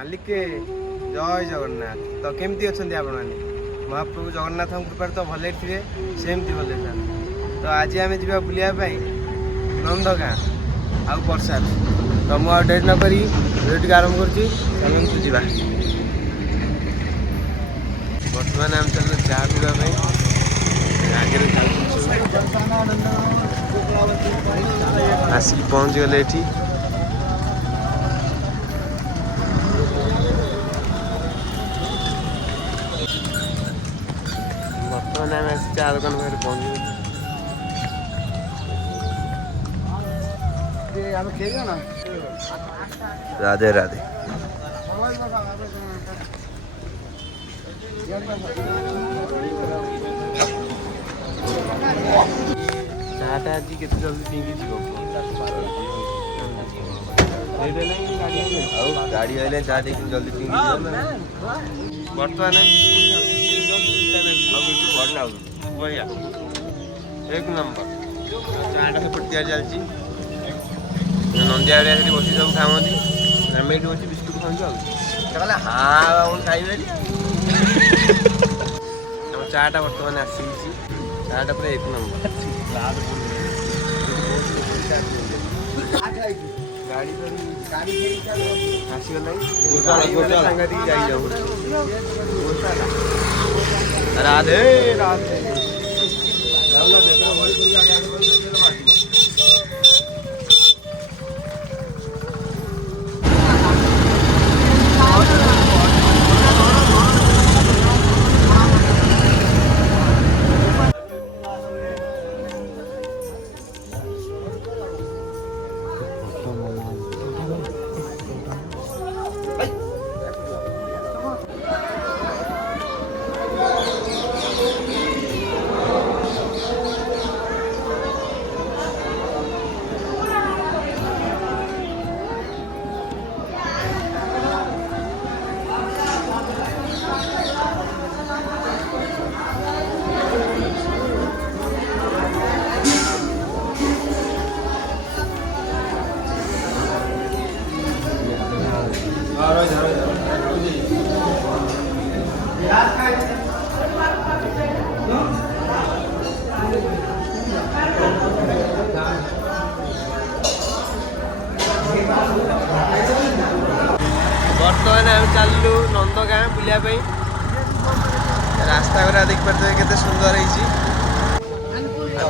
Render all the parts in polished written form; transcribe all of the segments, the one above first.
मालिक के जय जगन्नाथ। तो केमती अच्छा आपण मैंने महाप्रभु जगन्नाथ कृपा तो भले थे सेमती भले था। तो आज आम जा बुलायापाई नंदगाँ आउ प्रसाद। तो मुझे डेट न करी वीडियो आरंभ कर बर्तमान आम चल चाह पीवाई आगे आसिक पहुँच गले ये बर्तमान आम चाह दुकान पाखे पहुँच राधे राधे। चाटा आज के जल्दी पिंगी गाड़ी आइले चाह जल्दी पिंगी बर्तमान बढ़िया एक नंबर चाटा सेपट दिया चलती नंदिया बसी सब खाती आम ये बस बिस्कुट खाऊ हाँ खाइबे आम चाटा बर्तमान आसी चाटा पूरा एक नंबर राधे राधे बर्तमान आम चलू नंदगाँ बुलायापाई रास्ता गुरा देख पारे केते सुंदर है।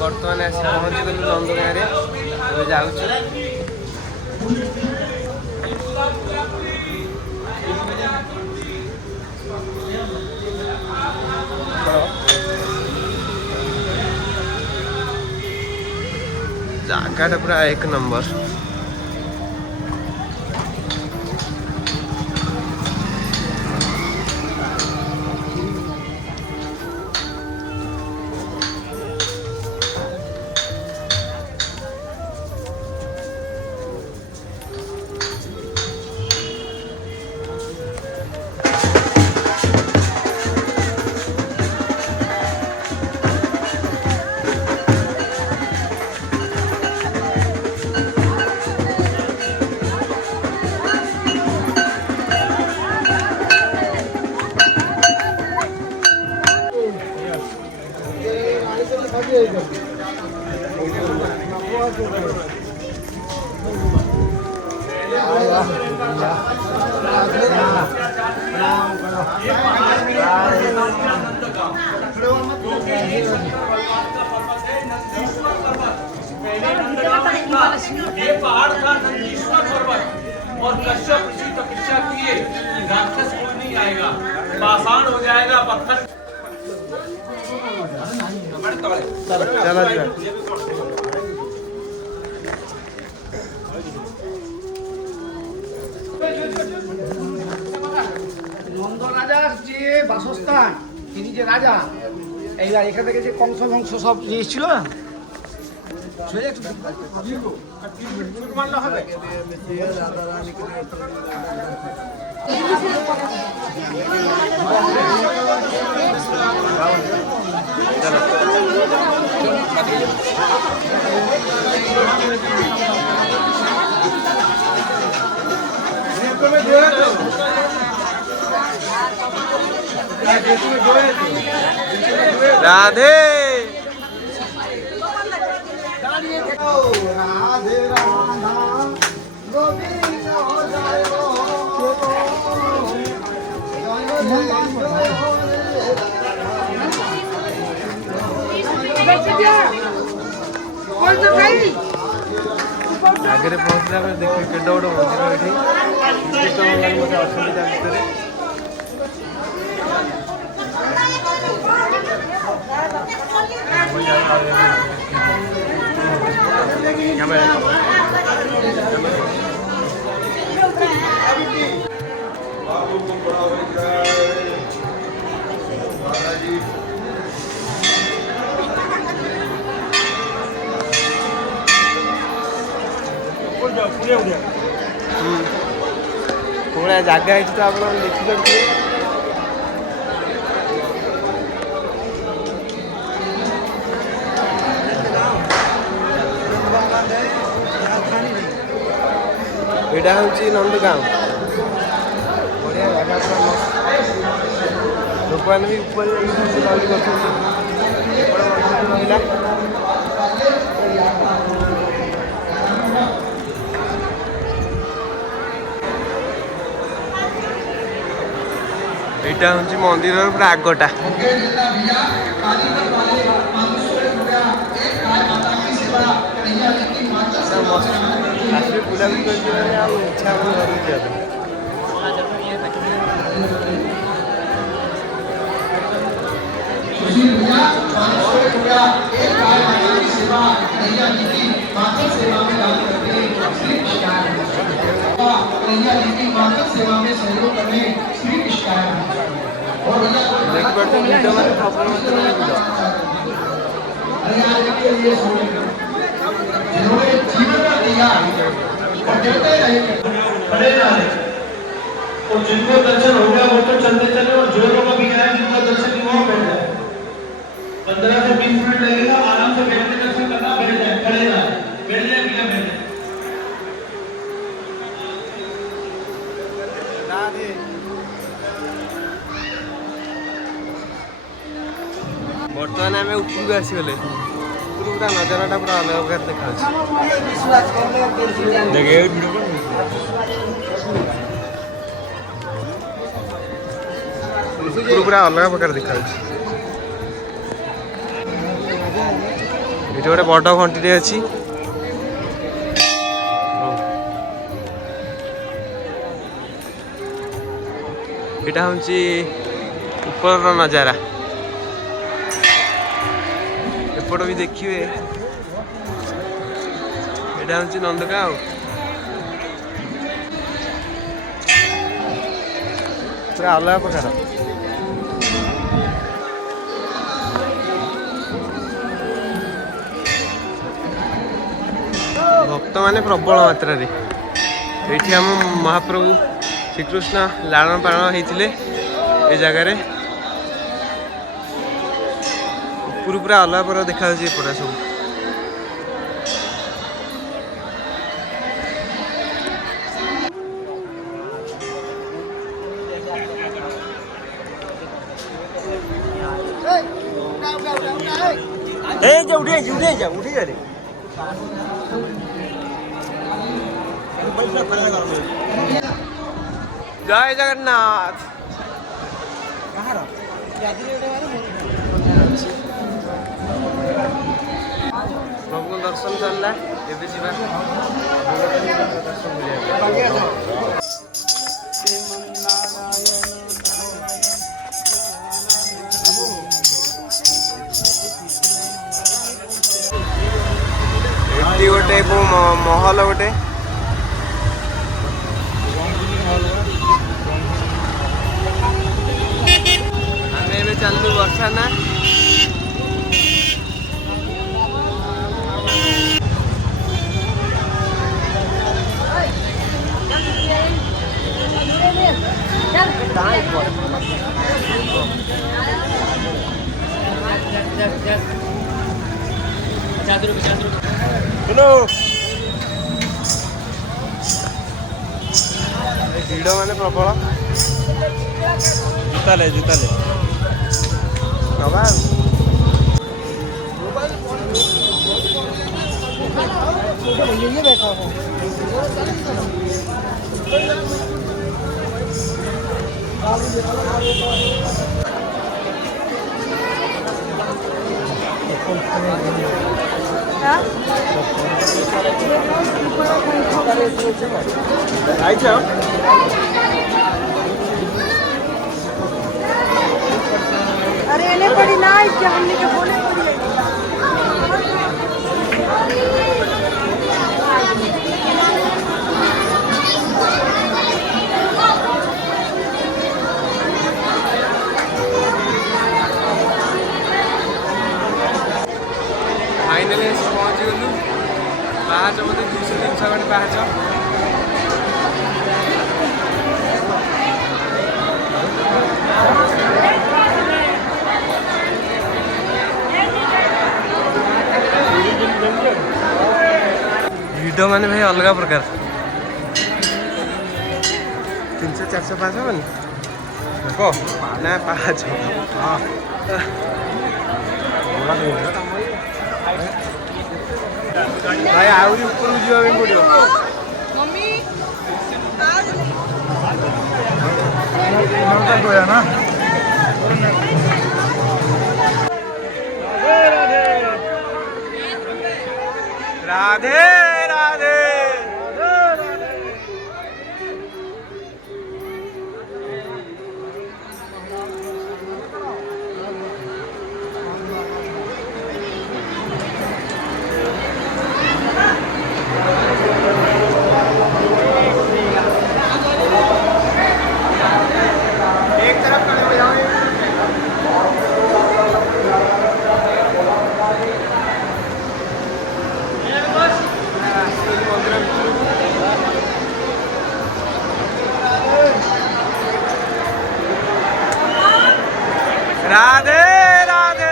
बर्तमान आस पहुँची गलु नंदगाँ जाऊँ जगह पूरा एक नंबर। ये पहाड़ था नंदीश्वर पर्वत और कश्यप ऋषि तपस्या किए राक्षस कोई नहीं आएगा, पाषाण हो जाएगा पत्थर। নন্দ রাজার যে বাসস্থান, তিনি যে রাজা, এইবার এখান থেকে যে কংস বংশ সব এসেছিল না, में राधे राधे राधा गोविंद हो जाए आगे पहुँचला देखिए केड गोटे मंदिर ये मत असुविधा भितर ପୁରା ଜାଗା ହେଇଛି ତ ଆପଣ ଦେଖିପାରୁଥିବେ। ଏଇଟା ହେଉଛି ନନ୍ଦଗାଁव ବଢ଼ିଆ ଜାଗା ପୁରା ଲୋକମାନେ ବି ଉପରେ ବୁଲାବୁଲି କରୁଛନ୍ତି। ଏପଟେ ମନ୍ଦିର ରହିଲା এইটা হচ্ছে মন্দিরের পুরা আগটা। আসলে বুলাবুলি করতে মানে আর ইচ্ছা আমার ঘরକୁ ଯିବା ପାଇଁ। ଦେଖିପାରୁଛନ୍ତି ଭିଡ଼ ମାନେ ପ୍ରବଳ ମାତ୍ରାରେ ଭିଡ଼। और जिनको दर्शन हो गया वो तो चलते चले और जो लोग अभी आए जिनको दर्शन नहीं हुआ बैठ जाए 15 से 20 मिनट लगेगा आराम से बैठ के दर्शन करना बैठ जाए खड़े ना बैठ जाए बिना बैठ जाए ବର୍ତ୍ତମାନ ଆମେ ଉପରକୁ ଆସିଗଲେ ଉପରୁ ପୁରା ନଜାରାଟା ପୁରା ଅଲଗା ପ୍ରକାର ଦେଖାଯାଉଛି। ଉପରୁ ପୁରା ଅଲଗା ପ୍ରକାର ଦେଖାଯାଉଛି। ଏଠି ଗୋଟେ ବଡ଼ ଘଣ୍ଟିଟେ ଅଛି। ଏଇଟା ହେଉଛି ଉପରର ନଜାରା। ଏପଟ ବି ଦେଖିବେ ଏଇଟା ହେଉଛି ନନ୍ଦଗାଁव। ପୁରା ଅଲଗା ପ୍ରକାର। ଭକ୍ତମାନେ ପ୍ରବଳ ମାତ୍ରାରେ। ଏଇଠି ଆମ ମହାପ୍ରଭୁ ଶ୍ରୀକୃଷ୍ଣ ଲାଳନ ପାଳନ ହେଇଥିଲେ ଏ ଜାଗାରେ। ଉପରୁ ପୁରା ଅଲଗା ପ୍ରକାର ଦେଖାଯାଉଛି ଏପଟେ ସବୁ। ଉଠି ଯା ରେ। ଜୟ ଜଗନ୍ନାଥ। ପ୍ରଭୁଙ୍କ ଦର୍ଶନ ସରିଲା। ଏବେ ଯିବା ଦର୍ଶନ କରିବା। ଏମିତି ଗୋଟେ ମହଲ ଗୋଟେ ଆମେ ଏବେ ଚାଲିଲୁ ବର୍ଷାନା। ଭିଡ଼ ମାନେ ପ୍ରବଳ। ଜୁତା ଲେ ନବା आइछौ अरे एने पड़ी ना क्या हमने के बोले पड़ी फाइनली पहुँच गलु पाँच बोधे 200-300 खंडे पाँच भिडियो माने भाई अलग प्रकार 300-400-500 बनी देखो ना 5 हाँ भाई आहरी ऊपर जावा पड़ो ना राधे राधे एक तरफ खड़े हो जाओ राधे राधे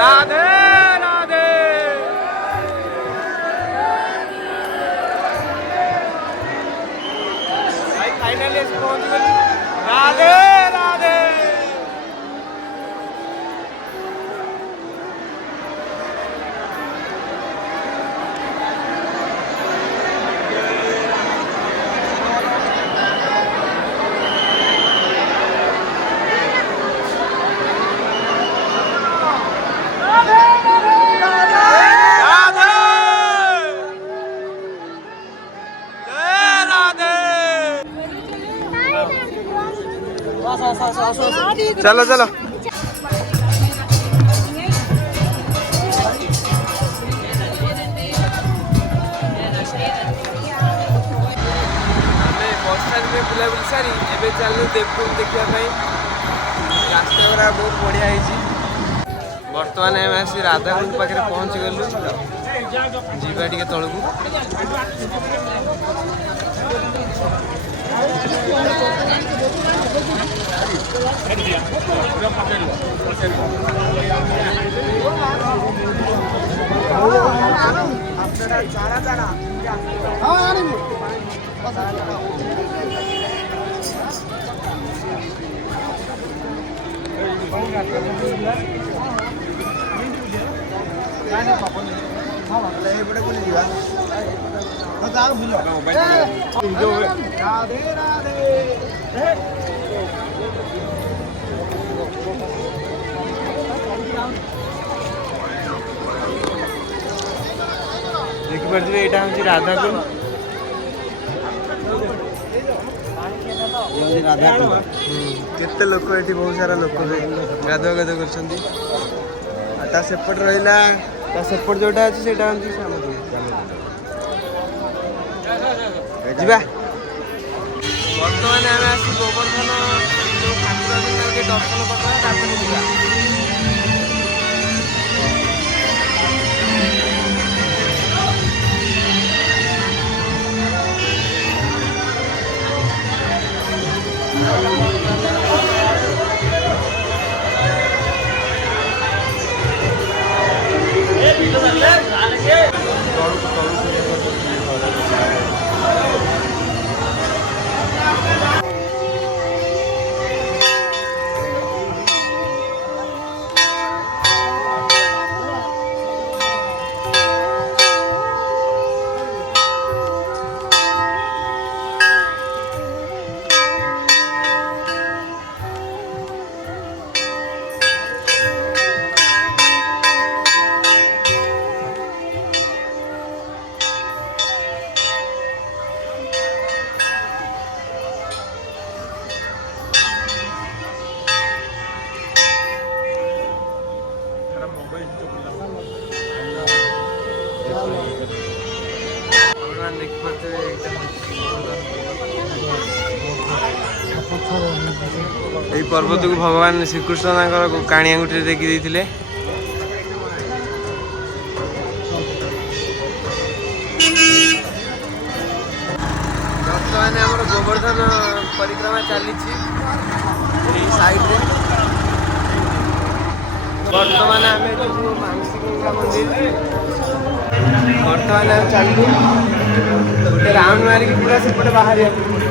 राधे राधे भाई फाइनली पहुंच गए राधे राधे चलो चलो बुलाबुली सारी एवं चलू देवपुर देखापी रास्ता गुरा बहुत बढ़िया है बर्तमान आम आसी राधाकुंड पाखे पहुँची गलु जीवा टे तलू राधे राधे देखिए यहाँ हूँ राधाकुंड केते लोक ये बहुत सारा लोक गाधुआ गाधुआ कर सेपट रहा सेपट जोटा अच्छे से बर्तमान आम आसी गोवर्धन जो ठाकुर दर्शन करवा এই পର୍ବতକୁ ଭଗବାନ ଶ୍ରୀକୃଷ୍ଣ ତାଙ୍କର କାଣି ଆଙ୍ଗୁଠିରେ ଟେକି ଦେଇଥିଲେ। ବର୍ତ୍ତମାନ ଆମର ଗୋବର୍ଦ୍ଧନ ପରିକ୍ରମା ଚାଲିଛି ଏଇ ସାଇଡରେ। ବର୍ତ୍ତମାନ ଆମେ ଯିବୁ ମାନସୀ ଗଙ୍ଗା ମନ୍ଦିର। ବର୍ତ୍ତମାନ ଆମେ ଚାଲିବୁ ଗୋଟେ ରାଉଣ୍ଡ ମାରିକି ପୁରା ସେପଟେ ବାହାରିବାକୁ ପଡ଼ିବ।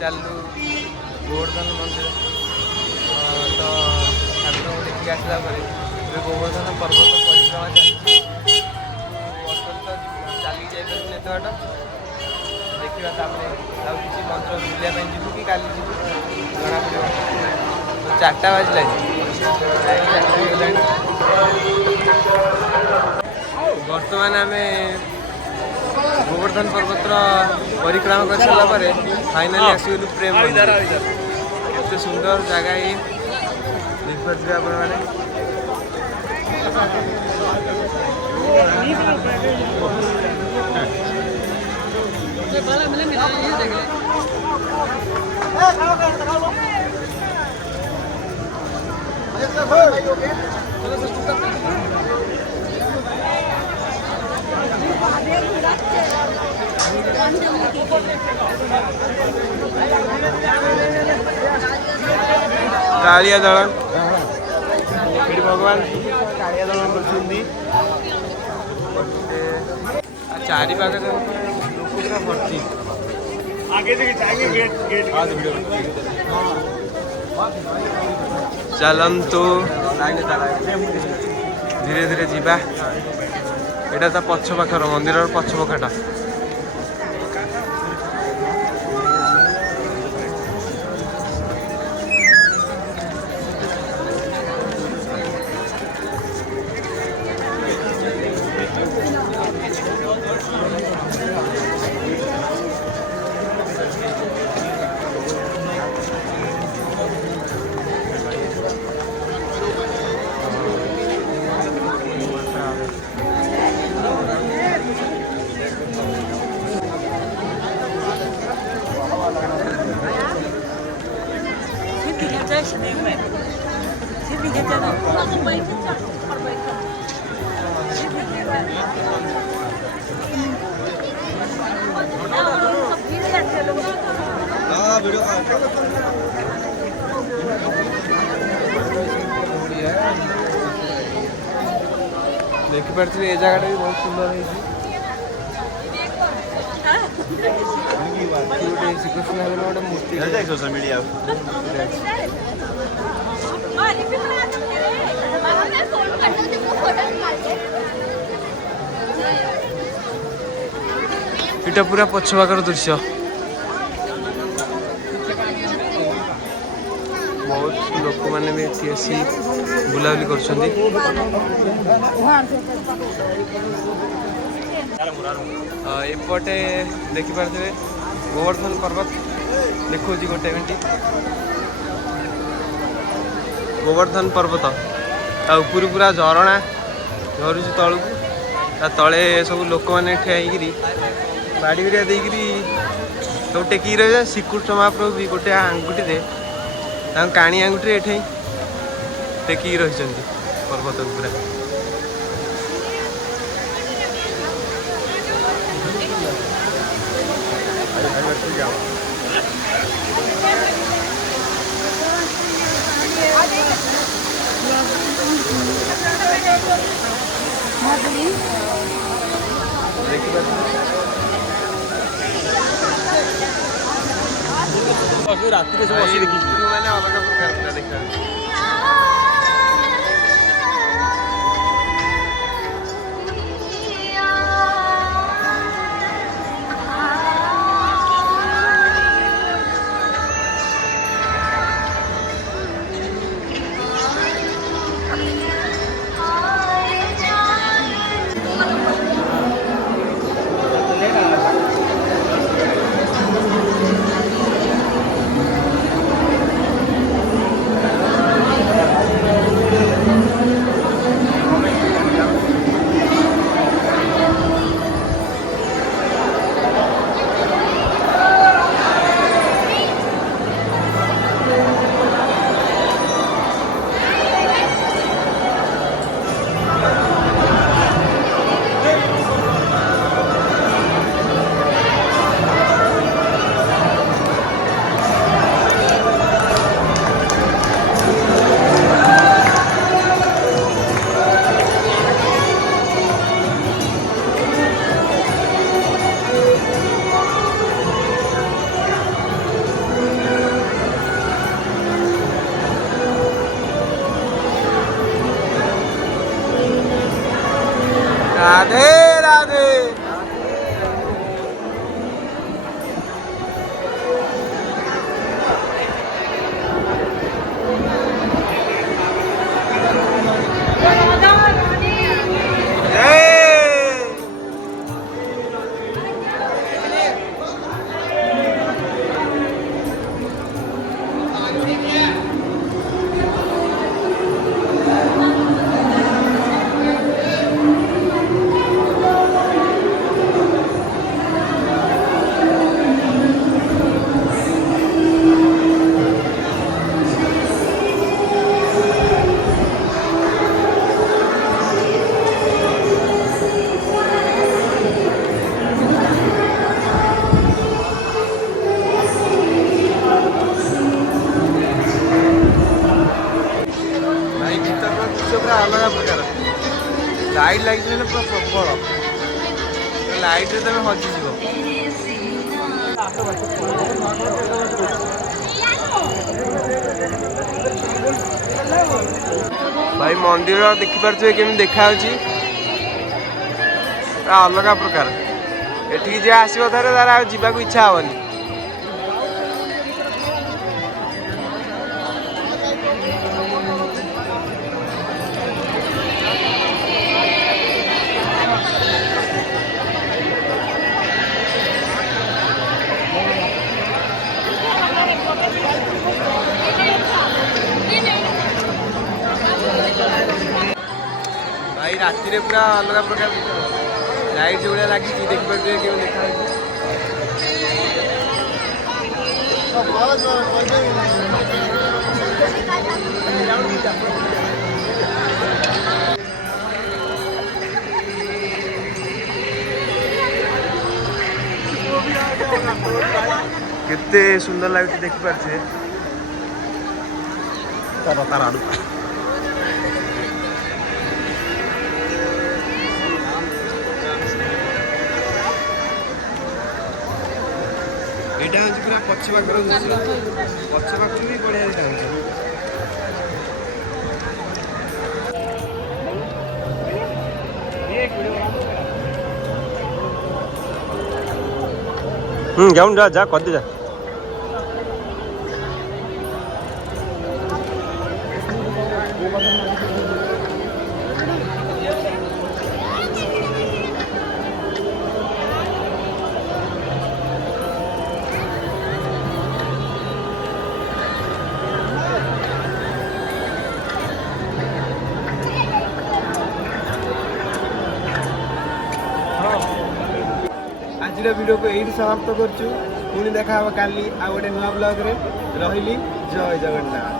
ଚାଲୁ ଗୋବର୍ଦ୍ଧନ ମନ୍ଦିର ତ ଠାକୁରଙ୍କୁ ଦେଖିକି ଆସିଲା ପରେ ଏବେ ଗୋବର୍ଦ୍ଧନ ପର୍ବତ ପରିକ୍ରମା ଚାଲିଛି। ଚାଲିକି ଯାଇପାରିବୁନି ଏତେ ବାଟ, ଦେଖିବା ତାପରେ ଆଉ କିଛି ମନ୍ଦିର ବୁଲିବା ପାଇଁ ଯିବୁ କି କାଲି ଯିବୁ ଜଣାପଡ଼ିବ। 4ଟା ବାଜିଲାଣି, ବର୍ତ୍ତମାନ ଆମେ ଗୋବର୍ଦ୍ଧନ ପର୍ବତର ପରିକ୍ରମା କରିସାରିଲା ପରେ ଫାଇନାଲି ଆସିଗଲୁ ପ୍ରେମ ମନ୍ଦିର। କେତେ ସୁନ୍ଦର ଜାଗା ଇଏ ଦେଖିପାରୁଥିବେ ଆପଣମାନେ। कालिया दलन भगवान कालिया दलन कर चारि पाखे लोक पूरा भर्ती। चलतु धीरे धीरे जीवा। एटा ता पछ पाखर मंदिर पछ पाखटा। देखिपे ए जगह भी बहुत सुंदर है श्रीकृष्ण गोटे मूर्ति सोशल मीडिया इटा पूरा पछवाकर दृश्य बहुत लोक मैंने भी आसी बुलाबुली कर एपटे देखिपे गोवर्धन पर्वत देखो गोटे मिनट गोवर्धन पर्वत ऊपर पूरा झरणा झरुच तलू तले सब लोक मैंने ठिया बाड़ी बिरिया देकरी सब टेक रही श्रीकृष्ण महाप्रभु भी गोटे आंगुठी काणी आंगुठी एठे टेक रही पर्वत पूरा राति मैंने अलग प्रकार देखा राधे राधे अलग प्रकार लाइट लगे पूरा प्रबल लाइट तुम हजिज भाई मंदिर देखिपे केमी देखा अलग प्रकार एठी जे आसो तार जावाक इच्छा हेनी भाई राति रे पूरा अलग प्रकार लाइट जो भाया लगी देखिए कि देखा केते सुंदर लगे देखिपारे तार ପୁରା ପଛପାଖର ଦୃଶ୍ୟ ପଛପାଖରୁ ବି ବଢ଼ିଆ ଦେଖାଯାଉଛି। घेऊन जा जा कधी जा आजिर वीडियो को यही समाप्त करुँ पुणी देखा काली आ गोटे नुआ ब्लॉग रे रही जय जगन्नाथ।